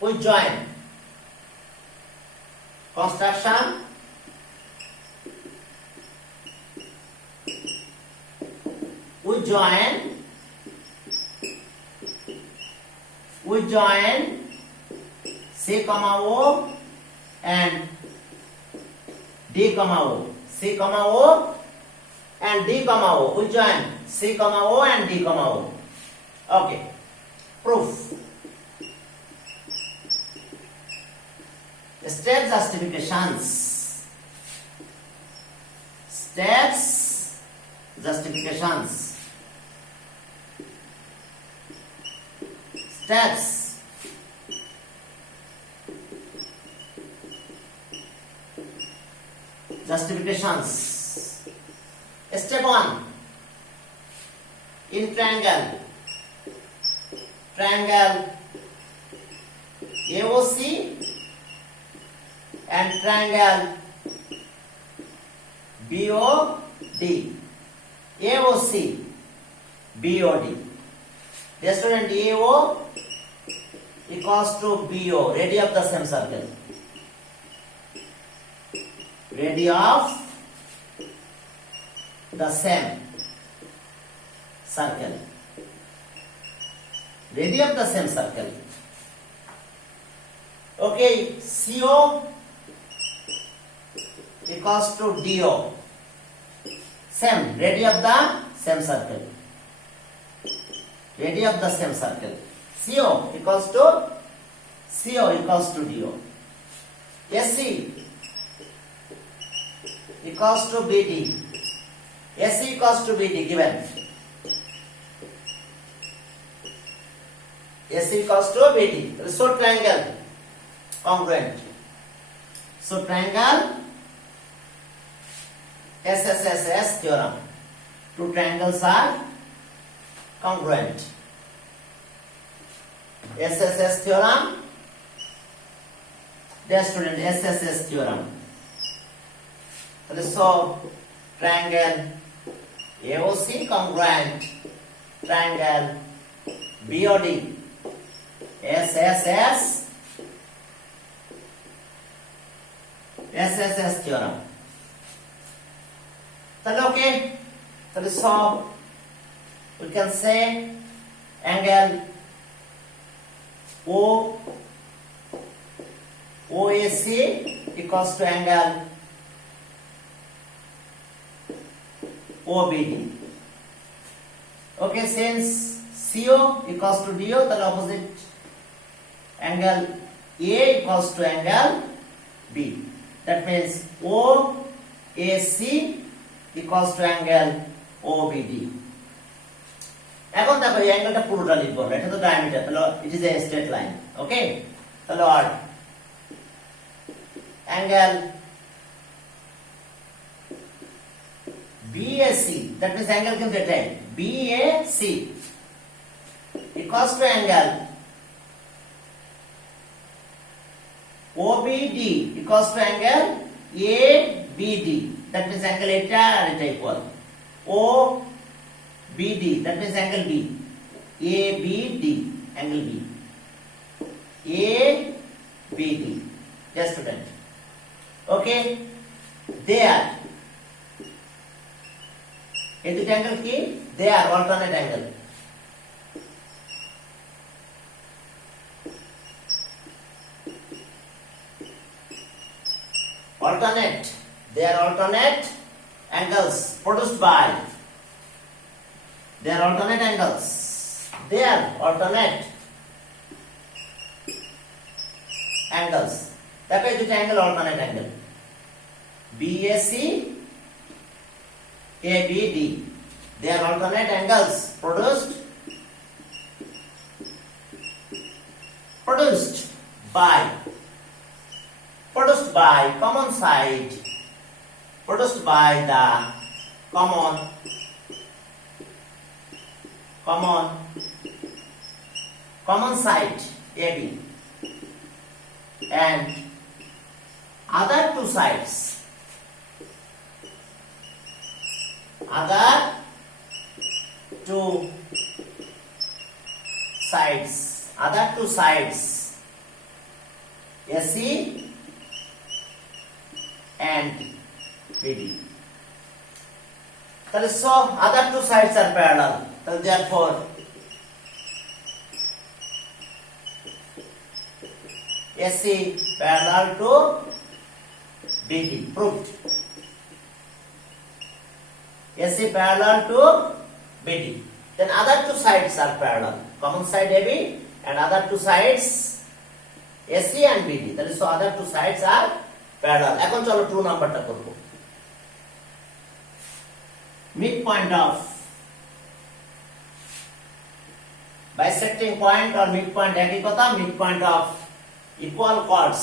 Which joint? Construction. Which joint? Which joint? C, O and D, O. C, O and D, O. Which joint? C, O and D, O. Okay. Proof. Step justifications. Steps justifications. Steps. Justifications. Step 1. In triangle. Triangle AOC and triangle BOD. AOC, BOD. The student AO equals to BO, radius of the same circle. Radius of the same circle. Radius of the same circle. Okay, CO equals to DO. Same, radius of the same circle. Radius of the same circle. CO equals to DO. SC equals to BD. SC equals to BD given. SC equals to BD. So triangle congruent. So triangle SSSS theorem. Two triangles are congruent. SSS theorem. Dear student, SSS theorem. So triangle AOC congruent. Triangle BOD. SSS theorem. Okay. So we can say angle OAC equals to angle OBD. Okay, since CO equals to DO, the opposite angle A equals to angle B. That means OAC equals to angle OBD. এখন দেখো এই অ্যাঙ্গেলটা পুরোটা লিখবো আমরা, এটা তো diameter, তাহলে it is a straight line. Okay, তাহলে আর angle BAC, that means angle কিন্তু এটাই, BAC equals to angle OBD equals to angle ABD, that means angle এটা আর এটা equal OBD, that means angle B, ABD, angle B, ABD. Yes, student. Okay, there. এই দুটো angle কি? They are alternate angle. Alternate. They are alternate angles produced by. They are alternate angles. They are alternate angles. দেখো এই দুটো angle alternate angle. BAC, ABD. They are alternate angles produced by common side, produced by the common side AB and other two sides, other two sides, other two sides, AC and BD. So other two sides are parallel. So therefore, AC parallel to BD, proved. AC parallel to BD. Then other two sides are parallel. Common side AB and other two sides AC and BD. That is, so other two sides are parallel. এখন চলো 2 নাম্বারটা করব। Midpoint of bisecting point or midpoint একই কথা, midpoint of equal chords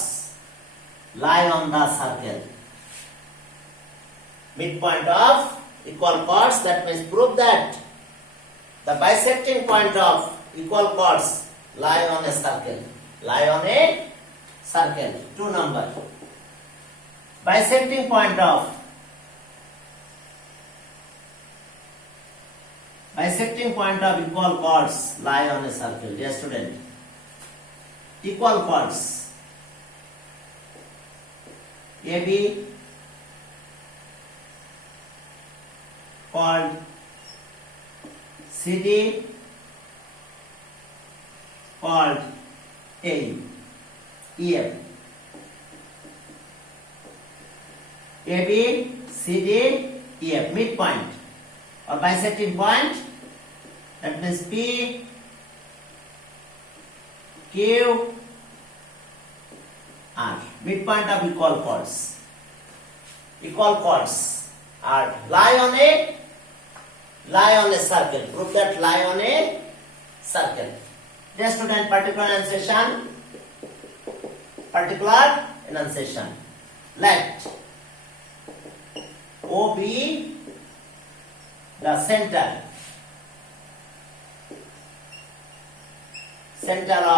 lie on the circle. Midpoint of equal chords, that means prove that the bisecting point of equal chords lie on a circle. Lie on a circle. 2 number. Bisecting point of equal chords lie on a circle. Dear student, equal chords AB called CD called AE, EF. AB, CD, EF, midpoint or bisecting point, that means P, Q, R, midpoint of equal chords. Equal chords are lie on a circle. Prove that lie on a circle. Dear student, particular enunciation. Let O be the center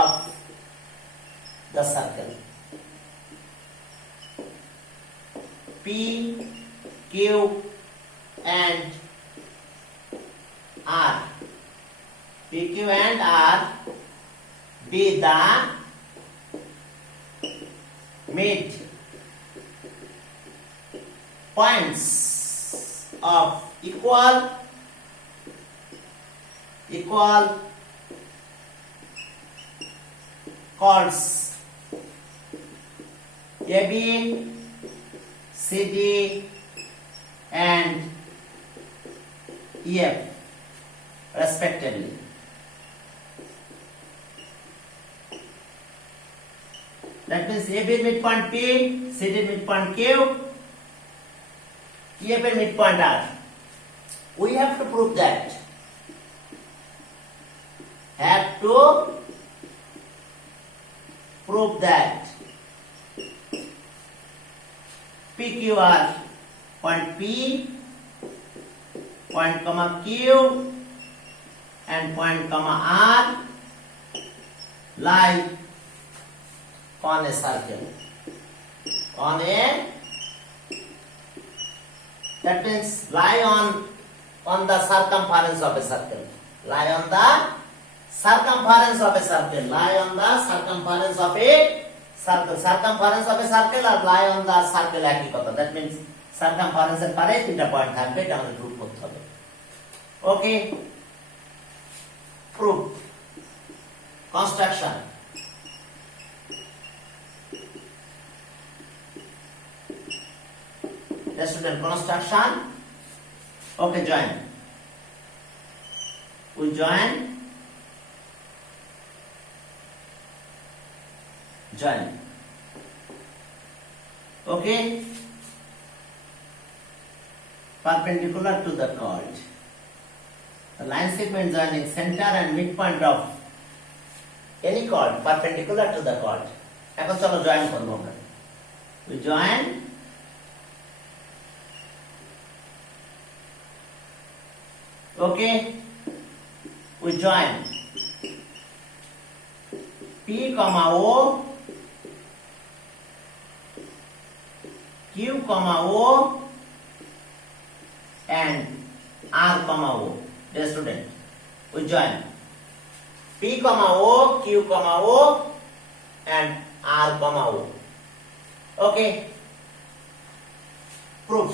of the circle. P, Q and R. P, Q and R be the mid points of equal chords AB, CD and EF respectively. That means AB midpoint P, CD midpoint Q, EF midpoint R. We have to prove that. PQR point P, point comma Q and point comma R lie on a circle. That means lie on the circumference of a circle. Lie on the circumference of a circle. Lie on the circumference of a circle. Circumference of a circle or lie on the circle একই কথা. That means circumference এর পারে 3টা point থাকবে, এটা আমাদের proof করতে হবে। ওকে, proof construction. The student construction. Okay, join. We join. Okay. Perpendicular to the chord. The line segment joining center and midpoint of any chord perpendicular to the chord. এখন চলো জয়েন করব আমরা। We join. Okay, we join P comma O, Q comma O and R comma O. Dear student, we join P P comma O, Q comma O, and R comma O. Okay. Proof.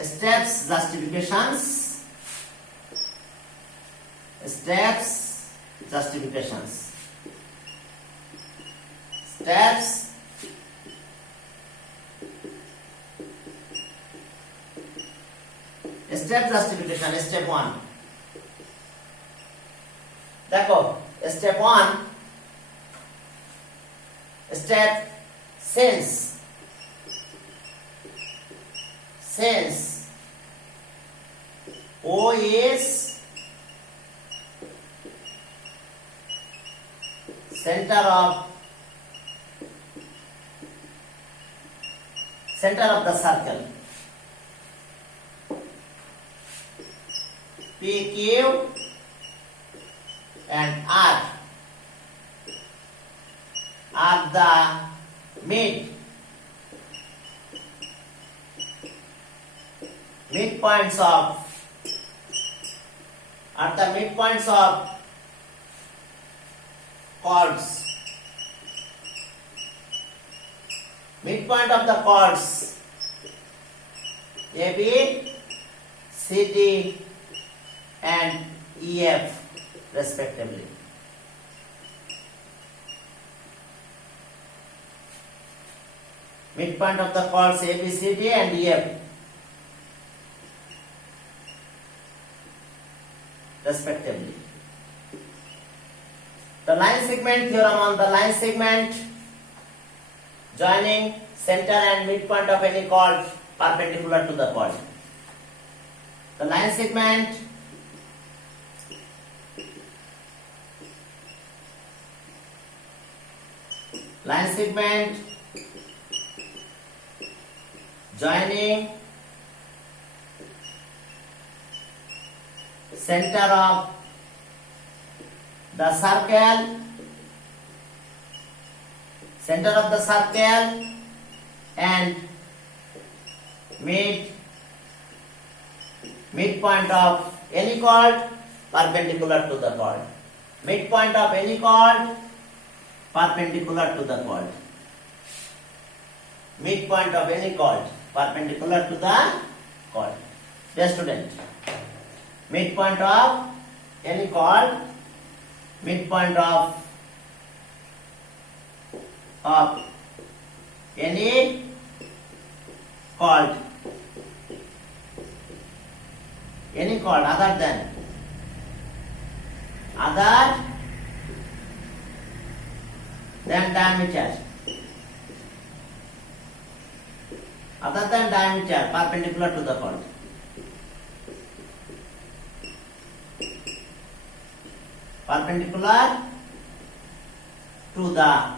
Steps, justifications. Steps, justifications. Steps, step justification. Step 1. देखो step 1, step since O is center of the circle, P, Q and R are the midpoints of chords. Midpoint of the chords A, B, C, D and E, F respectively. Midpoint of the chords A, B, C, D and E, F respectively. The line segment theorem on the line segment joining center and midpoint of any chord perpendicular to the chord. The line segment joining center of the circle and midpoint of any chord perpendicular to the chord. Midpoint of any chord perpendicular to the chord. Midpoint of any chord perpendicular to the chord. Dear student, midpoint of any chord, midpoint of any chord, other than diameter, perpendicular to the chord. Perpendicular to the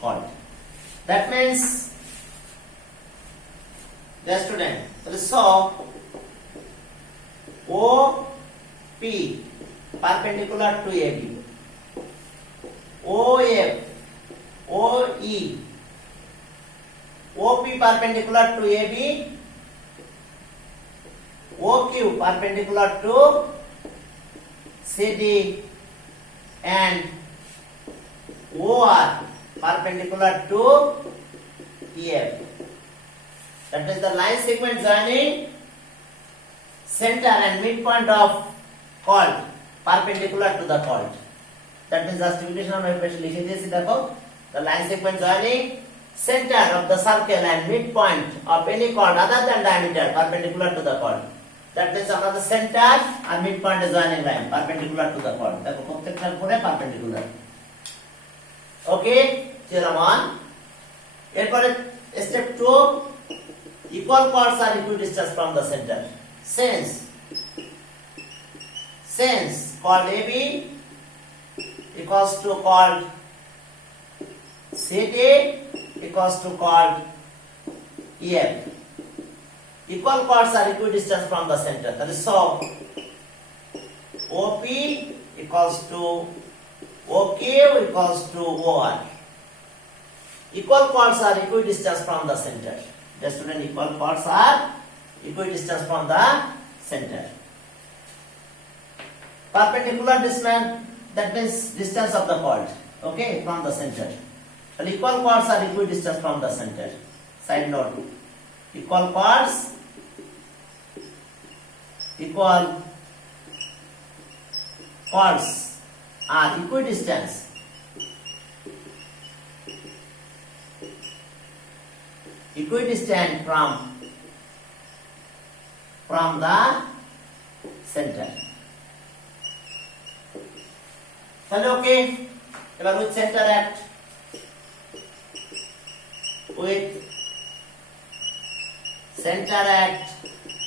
chord. That means, the student, so OP perpendicular to AB, OF, OE, OP perpendicular to AB, OQ perpendicular to CD and OR perpendicular to EF. That is the line segment joining center and midpoint of chord perpendicular to the chord. That means justification of the line segment joining center of the circle and midpoint of any chord other than diameter perpendicular to the chord. That means another center and midpoint is joining line perpendicular to the chord. That is perpendicular. Okay, theorem 1. Step 2, equal chords are equidistant from the center. Since chord AB equals to chord CD equals to chord EF. Equal chords are equidistant from the center. That is so OP equals to OQ equals to OR. Equal chords are equidistant from the center. The student, equal chords are equidistance from the center. Perpendicular distance, that means distance of the chord, okay, from the center. Well, equal chords are equidistant from the center. Side note, equal chords are equidistant from the center. তাহলে ওকে, এবার with center act,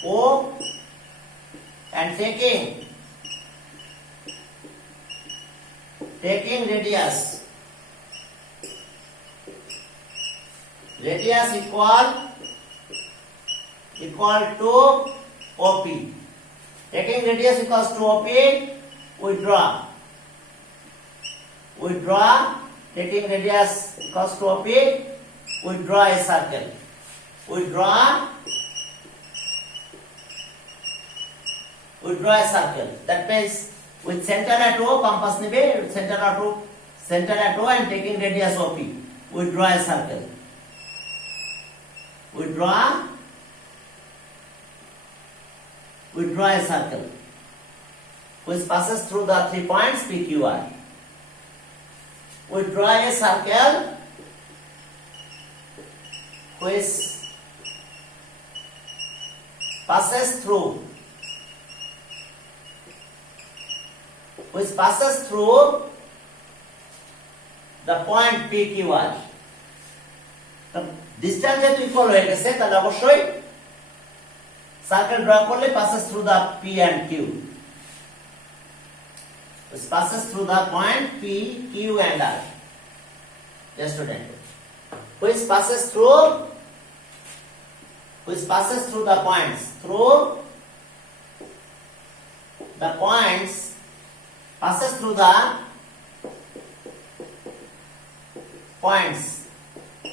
O and taking radius equal to OP. Taking radius equals to OP, we draw. Taking radius equals to OP, we draw a circle. We draw a circle. That means with center at O, compass nibe, center at O and taking radius OP, we draw a circle. We draw a circle which passes through the 3 points PQR. We draw a circle which passes through the point PQR. The distance যেহেতু equal হয়ে গেছে, তাহলে অবশ্যই circle draw করলে passes through the P and Q. It passes through the point P, Q and R. Yes, student. Which passes through the points. Passes through the points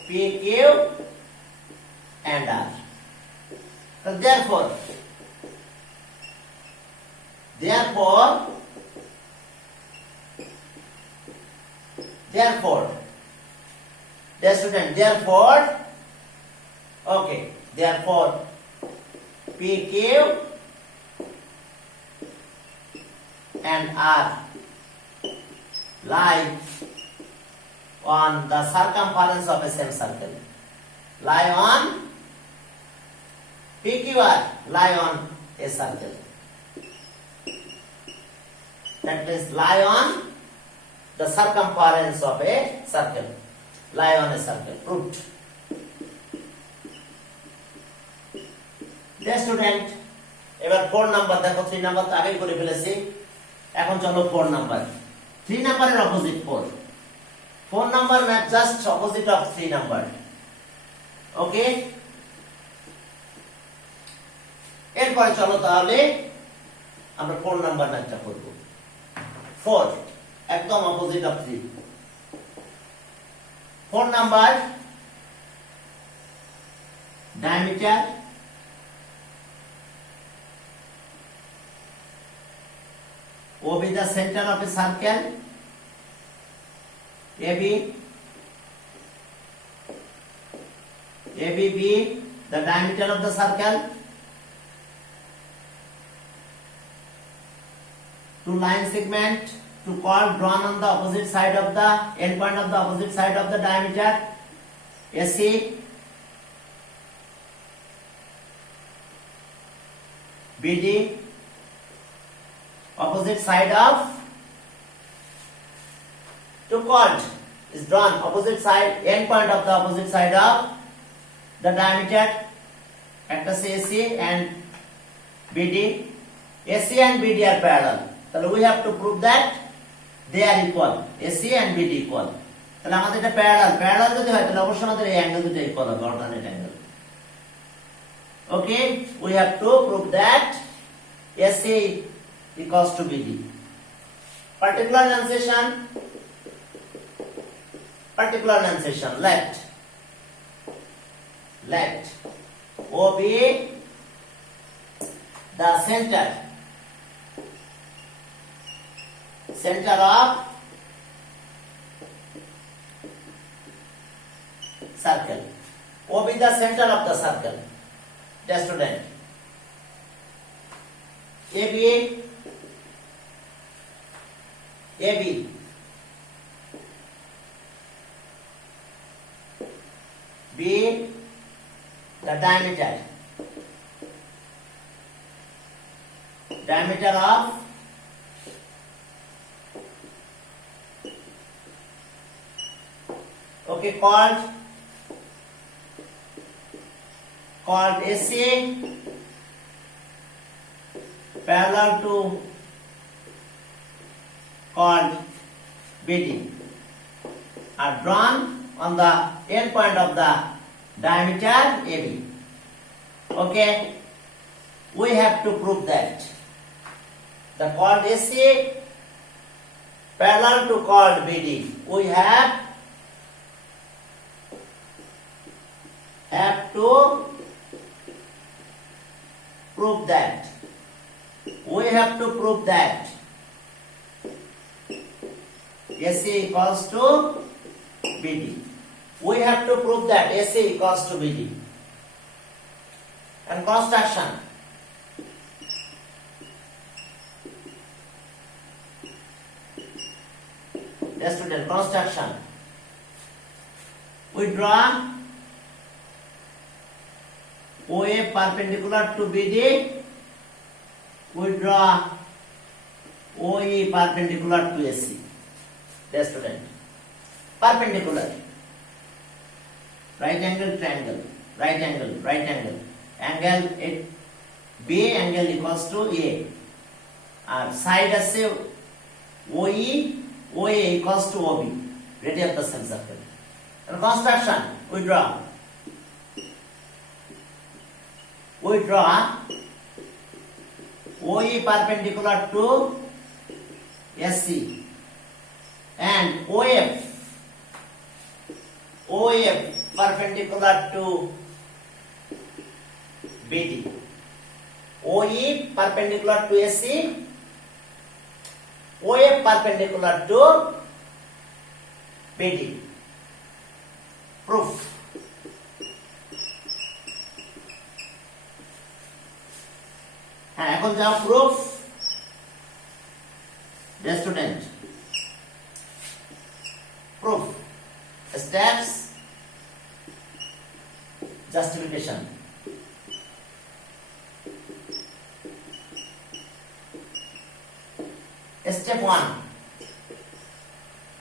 P, Q and R. So therefore, dear student, therefore PQ and R lie on the circumference of a same circle. Lie on PQR, lie on a circle. That means lie on the circumference of a circle. Lie on a circle. Proved. Dear student, এবার 4 number দেখো, 3 number তো আগেই করে ফেলেছি, এখন চলো 4 number. 3 নাম্বারের opposite 4 number map just opposite of 3 number. Okay, এরপরে চলো তাহলে আমরা 4 নাম্বার ম্যাপটা করব। 4 একদম opposite of 3। 4 number diameter OB the center of a circle, ABB the diameter of the circle, 2 line segment, 2 chord drawn on the opposite side of the end point of the opposite side of the diameter, AC, BD, opposite side of 2 chord is drawn opposite side, end point of the opposite side of the diameter, actors AC and BD. AC and BD are parallel. So we have to prove that they are equal. AC and BD equal. তাহলে আমাদের এটা parallel যদি হয় তাহলে অবশ্যই আমাদের এই angle দুটো ইকুয়াল হবে, alternate angle. Okay, we have to prove that AC equals to BD. Particular enunciation, left, OB the center of circle. OB the center of the circle. Dear student, AB B the diameter of called AC parallel to called BD are drawn on the end point of the diameter AB. Okay, we have to prove that the chord AC parallel to chord BD. We have to prove that. We have to prove that AC equals to BD. We have to prove that AC equals to BD. And construction. Yes, student, construction. We draw OA perpendicular to BD. We draw OE perpendicular to AC. Yes, student. Perpendicular. Right angle triangle. Right angle. Right angle. Angle B angle equals to A. Side as OE, OA equals to OB. Radius of the semicircle. And construction, we draw OE perpendicular to SC and OF perpendicular to BD. OE perpendicular to SC, OF perpendicular to BD. Proof. এখন যাও proof. Dear student, proof. Steps. Justification. Step 1.